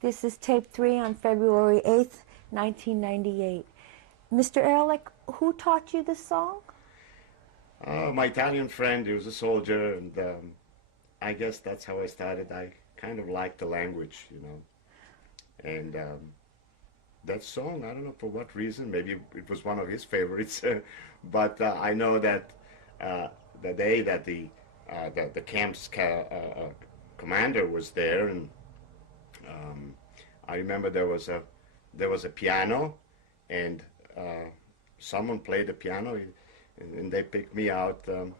This is tape 3 on February 8th, 1998. Mr. Ehrlich, who taught you this song? My Italian friend, he was a soldier, and I guess that's how I started. I kind of liked the language, you know. And that song, I don't know for what reason, maybe it was one of his favorites, but I know that the day that the camp's commander was there, and I remember there was a piano, and someone played the piano, and they picked me out to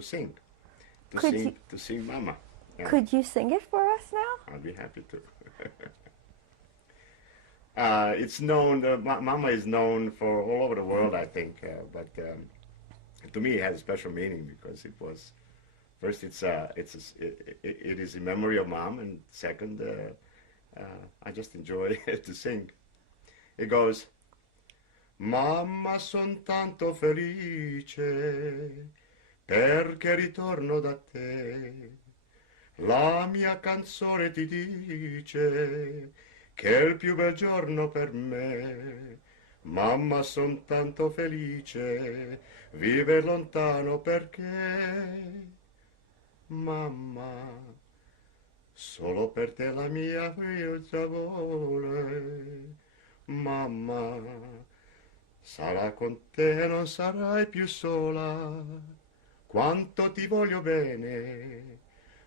sing, to sing Mama. Yeah. Could you sing it for us now? I'll be happy to. It's known, Mama is known for all over the world, I think, but to me it has a special meaning because it was, first it is in memory of Mom, and second, I just enjoy to sing. It goes, Mamma, son tanto felice perché ritorno da te. La mia canzone ti dice che è il più bel giorno per me. Mamma, son tanto felice, vive lontano perché. Mamma, solo per te la mia vita vuole. Mamma, sarà con te, non sarai più sola. Quanto ti voglio bene,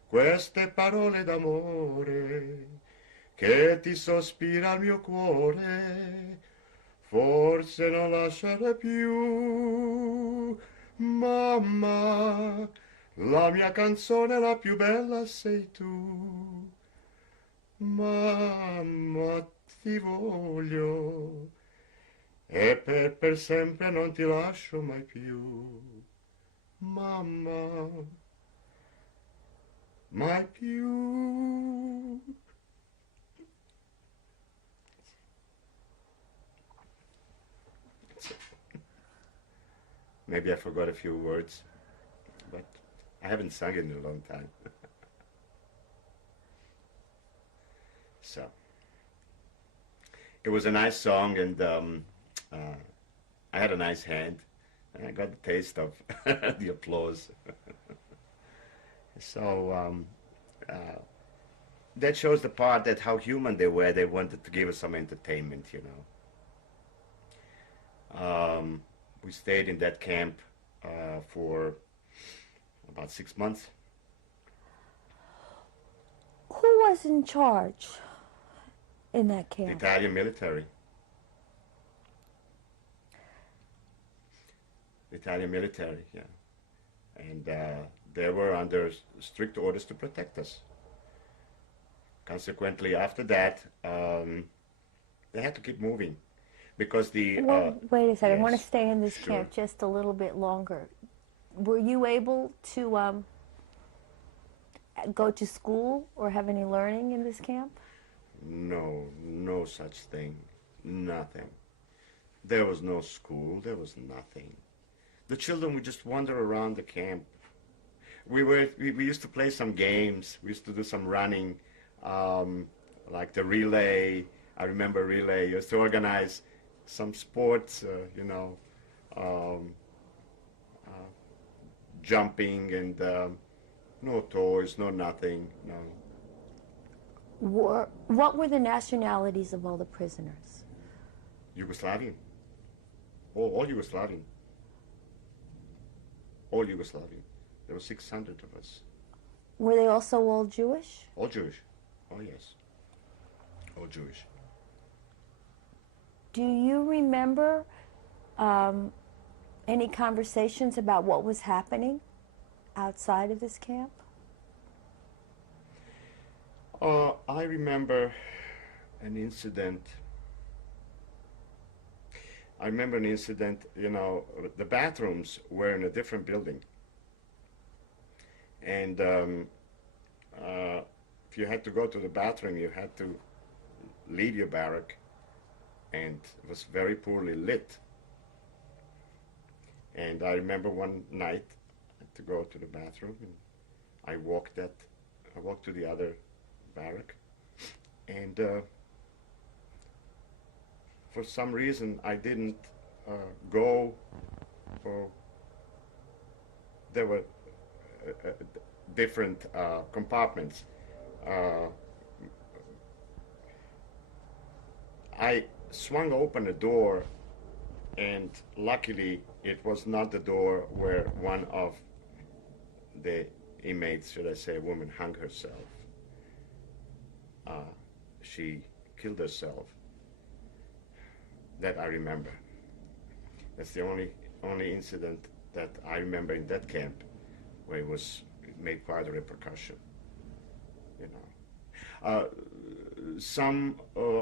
queste parole d'amore che ti sospira il mio cuore, forse non lascerà più. Mamma, la mia canzone la più bella sei tu. Mamma, ti voglio e per sempre non ti lascio mai più. Mamma, mai più. Maybe I forgot a few words, but I haven't sung it in a long time. So, it was a nice song, and I had a nice hand, and I got the taste of the applause. So that shows the part that how human they were. They wanted to give us some entertainment, you know. We stayed in that camp for about 6 months. Who was in charge in that camp? The Italian military. The Italian military, yeah. And they were under strict orders to protect us. Consequently, after that, they had to keep moving because the... Well, wait a second. yes, I want to stay in this sure. camp just a little bit longer. Were you able to go to school or have any learning in this camp? No, no such thing. Nothing. There was no school. There was nothing. The children would just wander around the camp. We used to play some games. We used to do some running, like the relay. I remember relay. Used to organize some sports, you know, jumping, and no toys, no nothing, no. What were the nationalities of all the prisoners? Yugoslavian. All Yugoslavian. All Yugoslavian. There were 600 of us. Were they also all Jewish? All Jewish. Oh, yes. All Jewish. Do you remember any conversations about what was happening outside of this camp? I remember an incident. You know, the bathrooms were in a different building. And if you had to go to the bathroom, you had to leave your barrack, and it was very poorly lit. And I remember one night I had to go to the bathroom, and I walked to the other barrack, And for some reason, I didn't go. Or there were different compartments. Uh, I swung open a door, and luckily it was not the door where one of the inmates, should I say, a woman, hung herself. She killed herself. That I remember. That's the only incident that I remember in that camp where it made quite a repercussion. You know,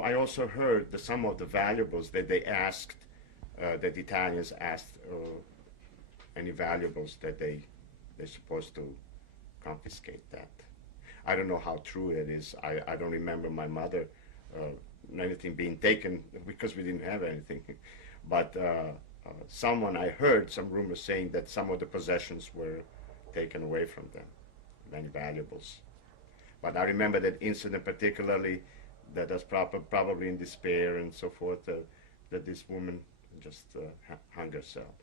I also heard that some of the valuables that they asked, that the Italians asked, any valuables that they're supposed to confiscate that. I don't know how true it is. I don't remember my mother anything being taken because we didn't have anything. But someone, I heard some rumors saying that some of the possessions were taken away from them, many valuables. But I remember that incident particularly, that was probably in despair and so forth, that this woman just hung herself.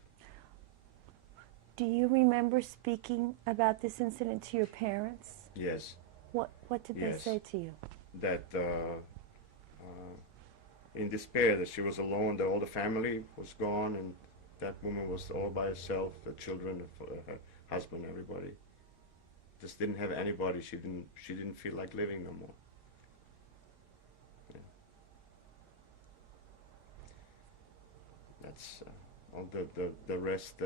Do you remember speaking about this incident to your parents? Yes. What did they say to you? That in despair, that she was alone, that all the family was gone, and that woman was all by herself, the children, her husband, everybody. Just didn't have anybody. She didn't feel like living no more. Yeah. That's all the rest.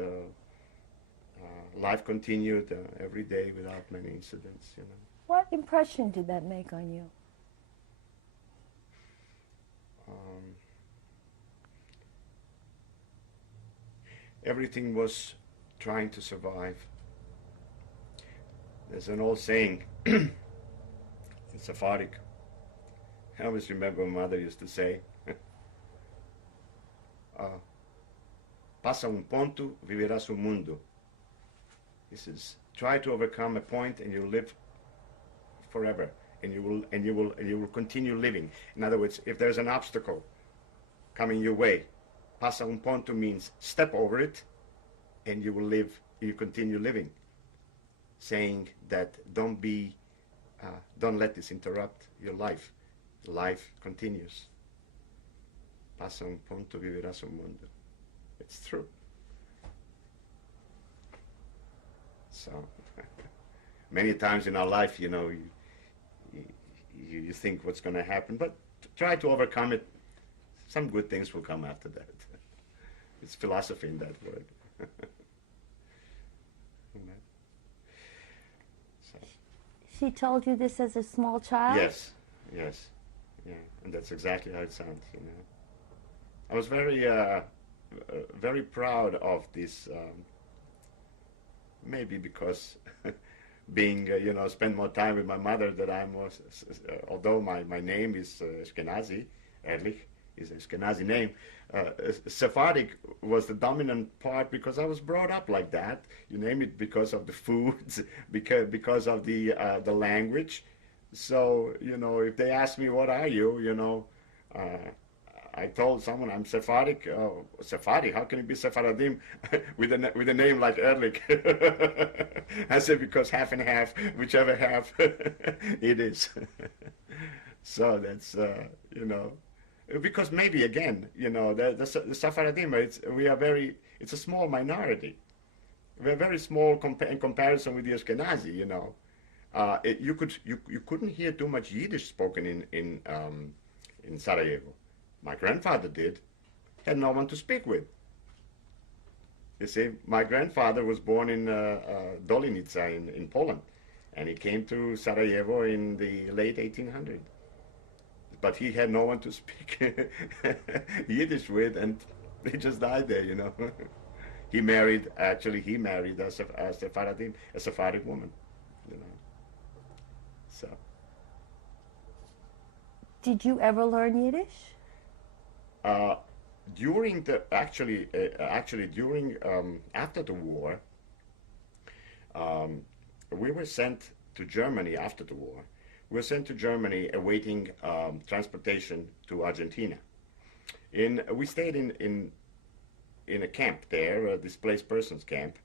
Life continued every day without many incidents. You know. What impression did that make on you? Everything was trying to survive. There's an old saying, in Sephardic. I always remember my mother used to say, passa un ponto, viverás un mundo. This is, try to overcome a point and you'll live forever, and you will continue living. In other words, if there's an obstacle coming your way, passa un ponto means step over it, and you will live. You continue living. Saying that don't let this interrupt your life. Life continues. Passa un ponto, viverás un mundo. It's true. So many times in our life, you know, you think what's going to happen, but try to overcome it. Some good things will come after that. It's philosophy in that word. So. She told you this as a small child? Yes, yeah, and that's exactly how it sounds. You know, I was very proud of this. Maybe because being, spend more time with my mother, that I'm more, although my name is Ashkenazi, Ehrlich is an Ashkenazi name, Sephardic was the dominant part because I was brought up like that. You name it, because of the foods, because of the language. So, if they ask me, what are you, I told someone I'm Sephardic. Oh, Sephardic? How can it be Sephardim with a name like Ehrlich? I said, because half and half, whichever half it is. So that's because maybe again, the Sephardim, it's a small minority. We're very small in comparison with the Ashkenazi. You couldn't hear too much Yiddish spoken in Sarajevo. My grandfather had no one to speak with. You see, my grandfather was born in Dolinica in Poland, and he came to Sarajevo in the late 1800s. But he had no one to speak Yiddish with, and he just died there, He married a Sephardic woman, So. Did you ever learn Yiddish? During after the war, we were sent to Germany after the war We were sent to Germany awaiting transportation to Argentina. We stayed in a camp there, a displaced persons camp,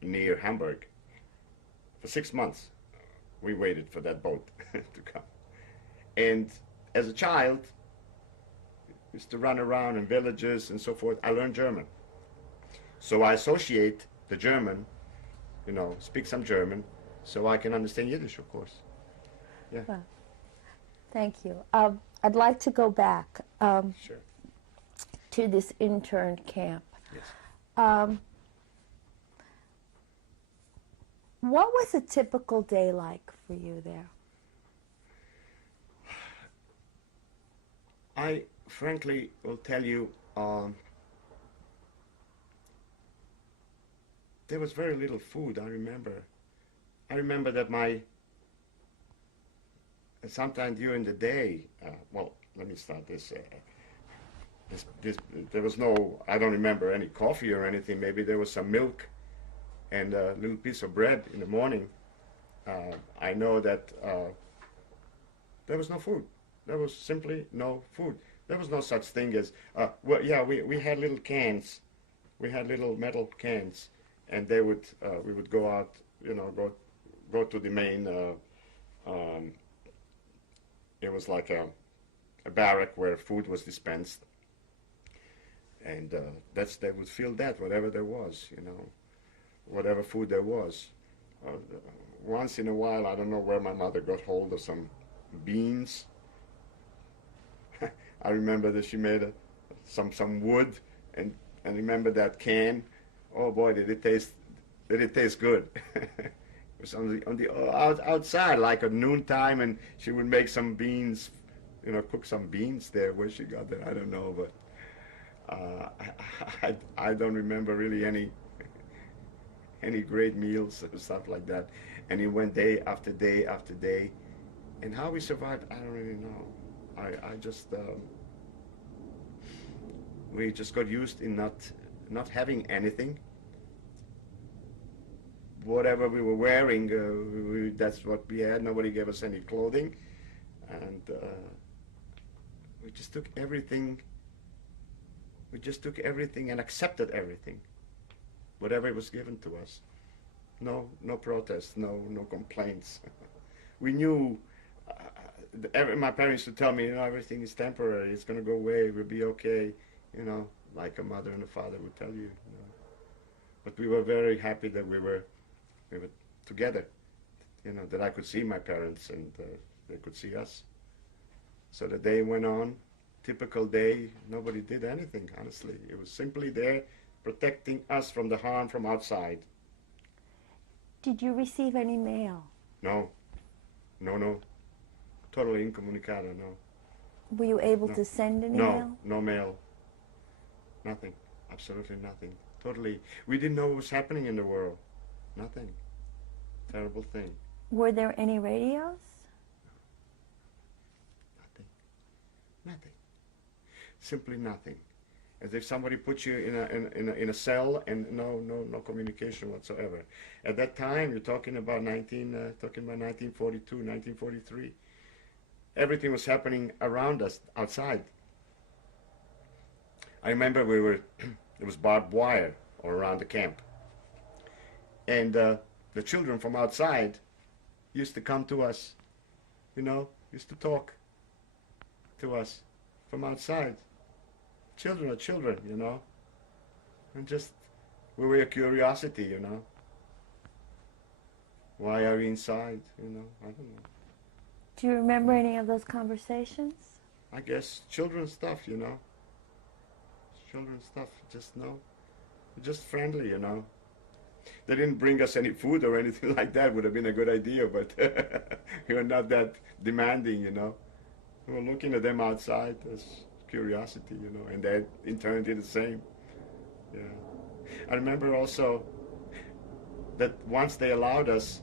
near Hamburg. For 6 months, we waited for that boat to come. And as a child, used to run around in villages and so forth. I learned German. So I associate the German, speak some German, so I can understand Yiddish, of course. Yeah. Well, thank you. I'd like to go back Sure. to this intern camp. Yes. What was a typical day like for you there? I frankly will tell you, there was very little food, I remember. I remember that sometime during the day, well, let me start this. There was no, I don't remember any coffee or anything. Maybe there was some milk and a little piece of bread in the morning. I know that there was no food. There was simply no food. There was no such thing as, well, yeah, we had little cans. We had little metal cans, and we would go out, go to the main, it was like a barrack where food was dispensed. And they would fill that, whatever there was, whatever food there was. Once in a while, I don't know where my mother got hold of some beans. I remember that she made some wood, and remember that can. Oh boy, did it taste good. It was outside, like at noontime, and she would make some beans, cook some beans there. Where she got that, I don't know, but I don't remember really any great meals or stuff like that. And it went day after day after day, and how we survived, I don't really know. I just we just got used in not having anything. Whatever we were wearing, that's what we had. Nobody gave us any clothing, and we just took everything. We just took everything and accepted everything, whatever was given to us. No protests, no complaints. We knew. My parents would tell me, everything is temporary. It's going to go away. We'll be okay. Like a mother and a father would tell you. But we were very happy that we were together. That I could see my parents and they could see us. So the day went on. Typical day. Nobody did anything. Honestly, it was simply there, protecting us from the harm from outside. Did you receive any mail? No. Totally incommunicado, no. Were you able to send any mail? No mail. Nothing. Absolutely nothing. Totally. We didn't know what was happening in the world. Nothing. Terrible thing. Were there any radios? Nothing. Simply nothing. As if somebody put you in a cell and no communication whatsoever. At that time, you're talking about 1942, 1943. Everything was happening around us, outside. I remember it was barbed wire all around the camp. And the children from outside used to come to us, used to talk to us from outside. Children are children, and just, we were a curiosity, Why are we inside, I don't know. Do you remember any of those conversations? I guess children's stuff, Children's stuff, just friendly, They didn't bring us any food or anything like that. Would have been a good idea, but we were not that demanding, We were looking at them outside as curiosity, and they in turn did the same. Yeah. I remember also that once they allowed us,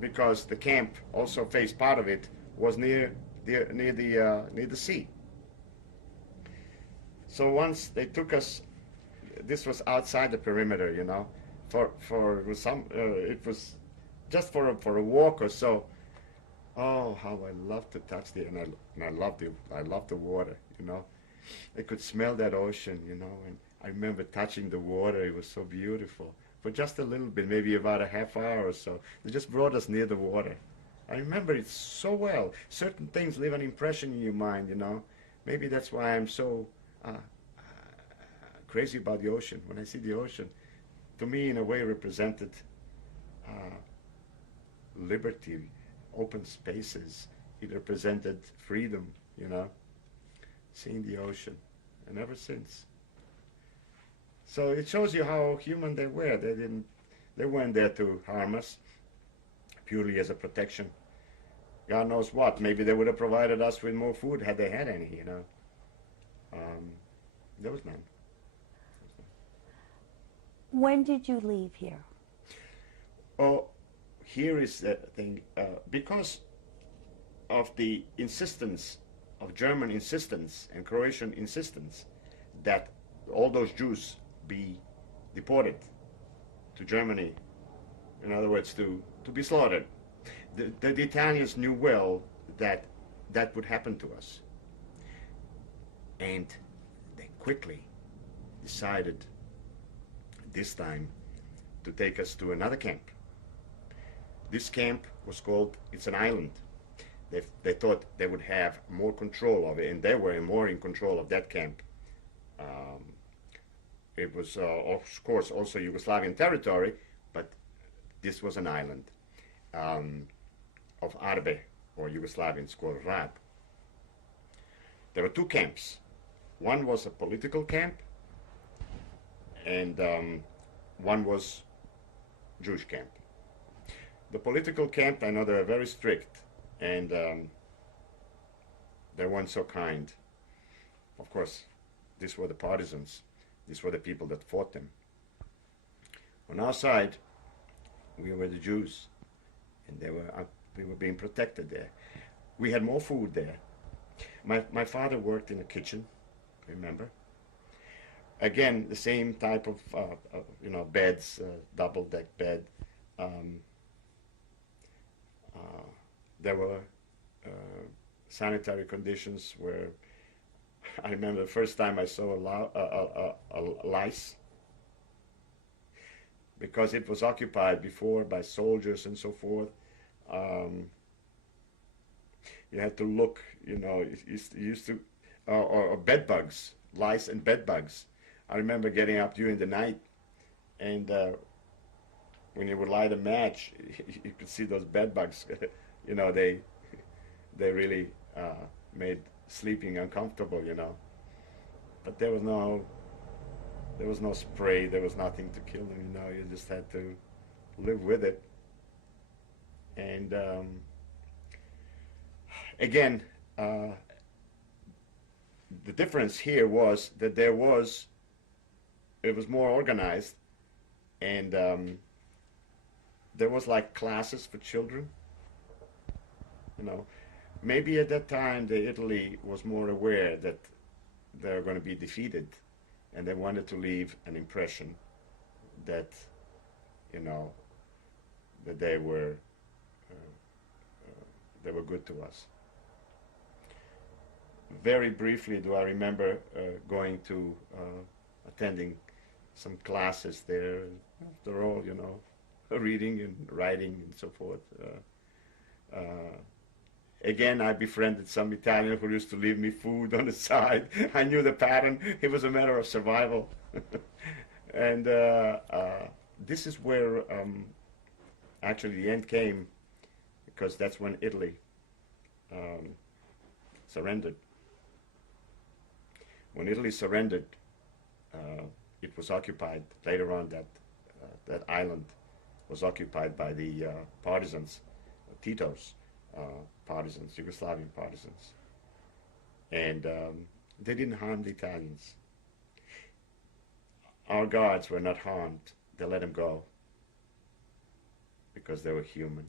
because the camp also faced part of it, was near the sea. So once they took us, this was outside the perimeter, for it was for a walk or so. Oh, how I love to touch and I love the water, you know. I could smell that ocean, you know, and I remember touching the water. It was so beautiful. For just a little bit, maybe about a half hour or so, they just brought us near the water. I remember it so well. Certain things leave an impression in your mind, you know. Maybe that's why I'm so crazy about the ocean. When I see the ocean, to me, in a way, represented uh, liberty, open spaces. It represented freedom, you know, seeing the ocean. And ever since. So it shows you how human they were. They weren't there to harm us, purely as a protection. God knows what. Maybe they would have provided us with more food had they had any, you know. There was none. When did you leave here? Oh, here is the thing. Because of the insistence of German insistence and Croatian insistence that all those Jews be deported to Germany, in other words, to be slaughtered. The Italians knew well that that would happen to us. And they quickly decided this time to take us to another camp. This camp was called, it's an island. They thought they would have more control of it, and they were more in control of that camp. It was, of course, also Yugoslavian territory, but this was an island of Arbe, or Yugoslavians called Rab. There were two camps. One was a political camp, and one was Jewish camp. The political camp, I know they were very strict, and they weren't so kind. Of course, these were the partisans. These were the people that fought them. On our side, we were the Jews, and we were being protected there. We had more food there. My father worked in the kitchen, remember? Again, the same type of beds, double-deck bed. There were sanitary conditions where I remember the first time I saw a lice, because it was occupied before by soldiers and so forth. You had to look, you know, you used to, or bed bugs, lice and bed bugs. I remember getting up during the night, and when you would light a match, you could see those bed bugs. You know, they really made sleeping uncomfortable, you know. But there was no spray, there was nothing to kill them, you know. You just had to live with it. And again, the difference here was that it was more organized, and there was like classes for children, you know. Maybe at that time Italy was more aware that they were going to be defeated, and they wanted to leave an impression that, you know, that they were good to us. Very briefly do I remember going to attending some classes there. After all, you know, reading and writing and so forth. Again, I befriended some Italian who used to leave me food on the side. I knew the pattern. It was a matter of survival. And this is where actually the end came, because that's when Italy surrendered. When Italy surrendered, it was occupied. Later on, that island was occupied by the partisans, Tito's partisans, Yugoslavian partisans. And they didn't harm the Italians. Our guards were not harmed. They let them go because they were human.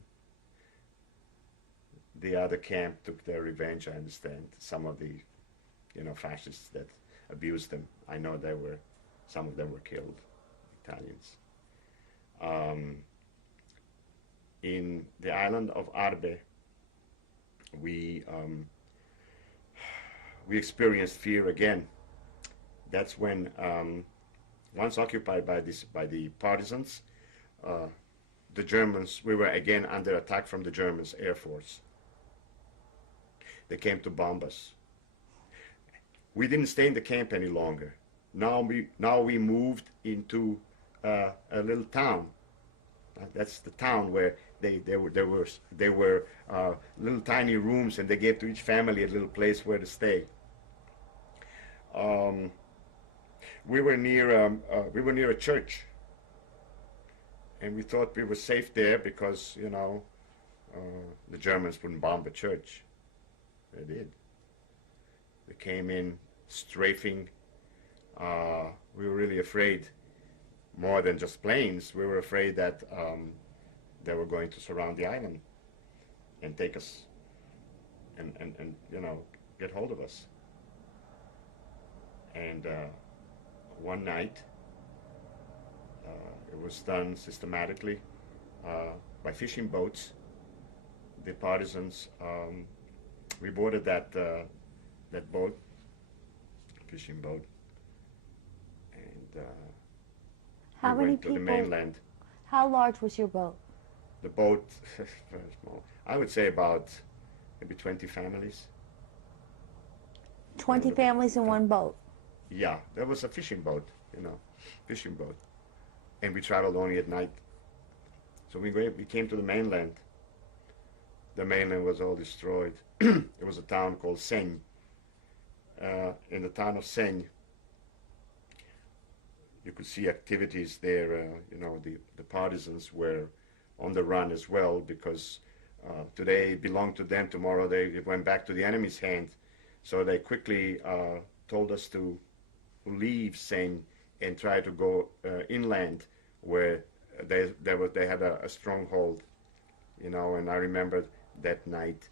The other camp took their revenge, I understand. Some of the, you know, fascists that abused them, I know some of them were killed, Italians. in the island of Arbe, we experienced fear again. That's when, once occupied by the partisans, the Germans, we were again under attack from the Germans Air Force. They came to bomb us. We didn't stay in the camp any longer. Now we moved into a little town. That's the town where there were little tiny rooms, and they gave to each family a little place where to stay. We were near a church, and we thought we were safe there because the Germans wouldn't bomb the church. They did. They came in strafing. We were really afraid, more than just planes. We were afraid that they were going to surround the island and take us and get hold of us. And one night, it was done systematically by fishing boats. The partisans, we boarded that boat, fishing boat, and How we many went to the people? mainland. How large was your boat? The boat, very small. I would say about maybe 20 families. 20 families in one boat. Yeah, there was a fishing boat, fishing boat. And we traveled only at night. So we came to the mainland. The mainland was all destroyed. It was a town called Seigne. In the town of Seigne, you could see activities there. The partisans were on the run as well, because today it belonged to them, tomorrow it went back to the enemy's hand. So they quickly told us to leave Seigne and try to go inland, where they had a stronghold, and I remember that night,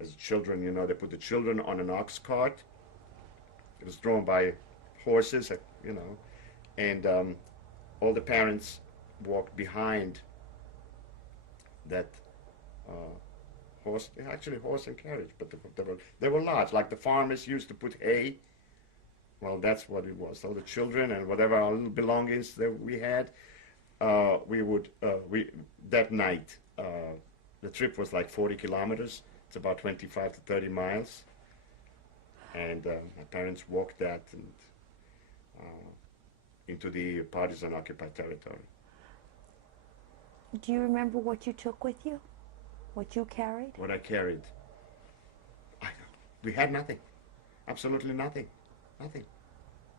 as children, they put the children on an ox cart. It was drawn by horses, and all the parents walked behind that horse and carriage, but they were large, like the farmers used to put hay. Well, that's what it was. So the children and whatever our little belongings that we had, that night, the trip was like 40 kilometers. It's about 25 to 30 miles. And my parents walked that and into the partisan occupied territory. Do you remember what you took with you? What you carried? What I carried? We had nothing. Absolutely nothing. Nothing.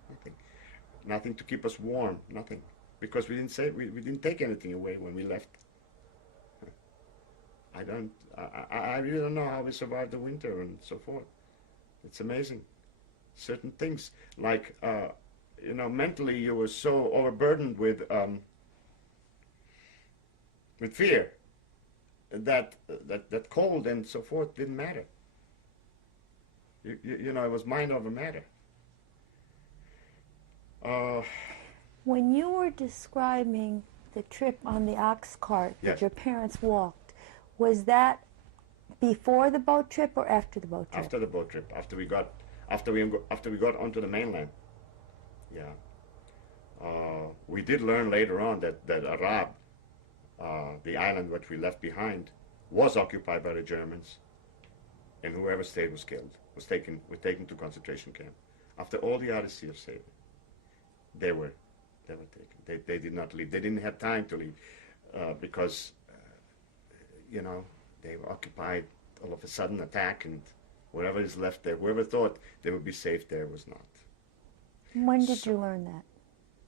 Nothing. Nothing to keep us warm. Nothing. Because we didn't take anything away when we left. I really don't know how we survived the winter and so forth. It's amazing. Certain things, like, mentally you were so overburdened with fear that cold and so forth didn't matter. It was mind over matter. When you were describing the trip on the ox cart that Yes. your parents walked, was that before the boat trip or after the boat trip? After the boat trip, after we got onto the mainland. Yeah. We did learn later on that Arab, the island which we left behind, was occupied by the Germans, and whoever stayed was killed, was taken to concentration camp. After all the odyssey of saving, they were taken. They did not leave. They didn't have time to leave because they were occupied. All of a sudden attack, and whatever is left there, whoever thought they would be safe there was not. When did you learn that?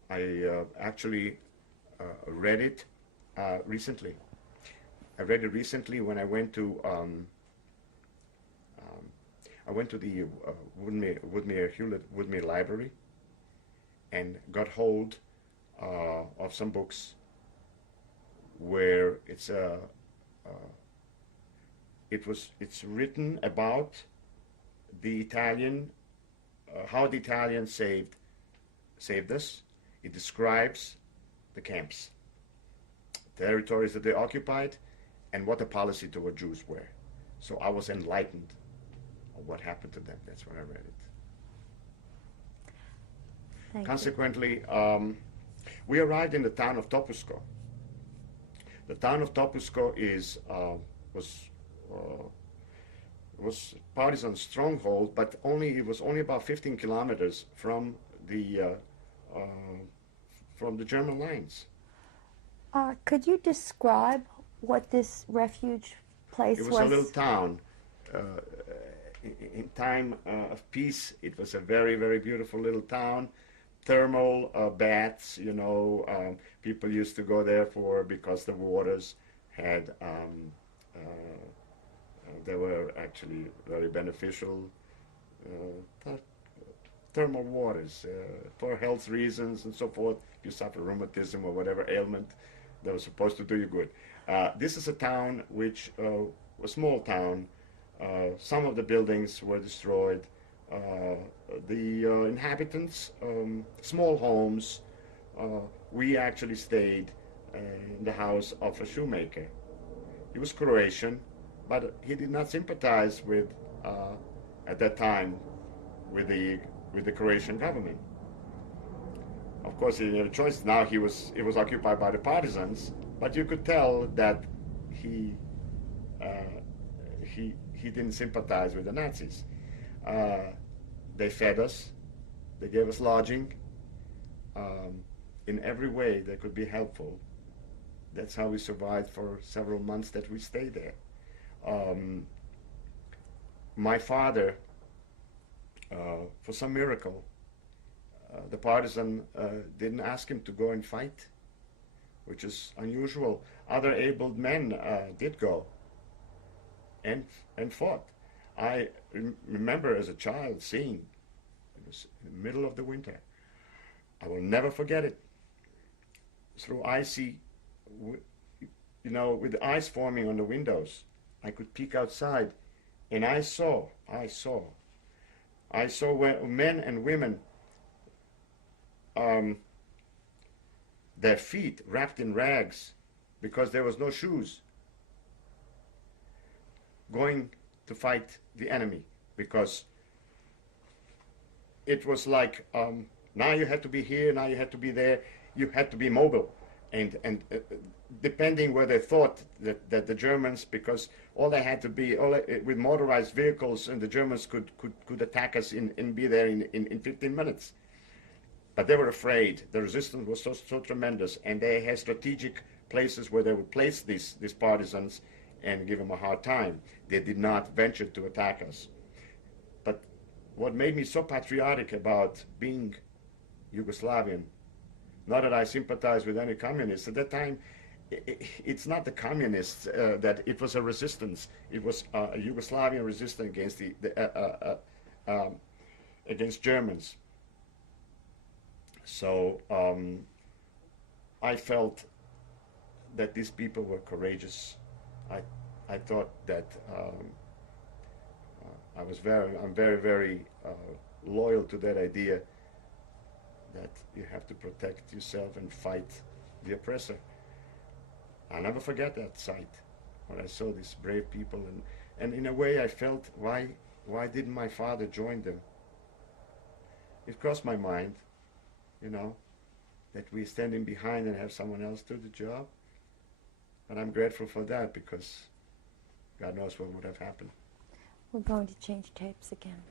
I actually read it recently. I read it recently when I went to the Woodmere Library and got hold of some books where it's written about the Italian, how the Italians saved us. It describes the camps, territories that they occupied, and what the policy toward Jews were. So I was enlightened of what happened to them. That's when I read it. Thank you. Consequently, we arrived in the town of Topusko. The town of Topusko was partisan stronghold, but it was only about 15 kilometers from the German lines. Could you describe what this refuge place was? It was a little town. In time of peace, it was a very, very beautiful little town. Thermal baths, people used to go there because the waters had, they were actually very beneficial thermal waters for health reasons and so forth. If you suffer rheumatism or whatever ailment, they were supposed to do you good. This is a town which, a small town. Some of the buildings were destroyed. The inhabitants, small homes. We actually stayed in the house of a shoemaker. He was Croatian, but he did not sympathize with, at that time, with the Croatian government. Of course, he didn't have a choice. Now it was occupied by the partisans, but you could tell that he didn't sympathize with the Nazis. They fed us, they gave us lodging, in every way they could be helpful. That's how we survived for several months that we stayed there. My father, for some miracle, the partisan didn't ask him to go and fight, which is unusual. Other able men did go and fought. I remember as a child seeing, it was in the middle of the winter, I will never forget it, through icy, with the ice forming on the windows, I could peek outside, and I saw where men and women, their feet wrapped in rags because there was no shoes, going to fight the enemy, because it was like, now you had to be here, now you had to be there, you had to be mobile. And depending where they thought that the Germans, because all they had to be, with motorized vehicles, and the Germans could attack us and be there in 15 minutes. But they were afraid. The resistance was so tremendous, and they had strategic places where they would place these partisans and give them a hard time. They did not venture to attack us. But what made me so patriotic about being Yugoslavian, not that I sympathize with any communists, at that time, it's not the communists that it was a resistance. It was a Yugoslavian resistance against against Germans. So I felt that these people were courageous. I thought that I'm very, very loyal to that idea that you have to protect yourself and fight the oppressor. I'll never forget that sight when I saw these brave people, and in a way I felt, why didn't my father join them? It crossed my mind, that we're standing behind and have someone else do the job. And I'm grateful for that, because God knows what would have happened. We're going to change tapes again.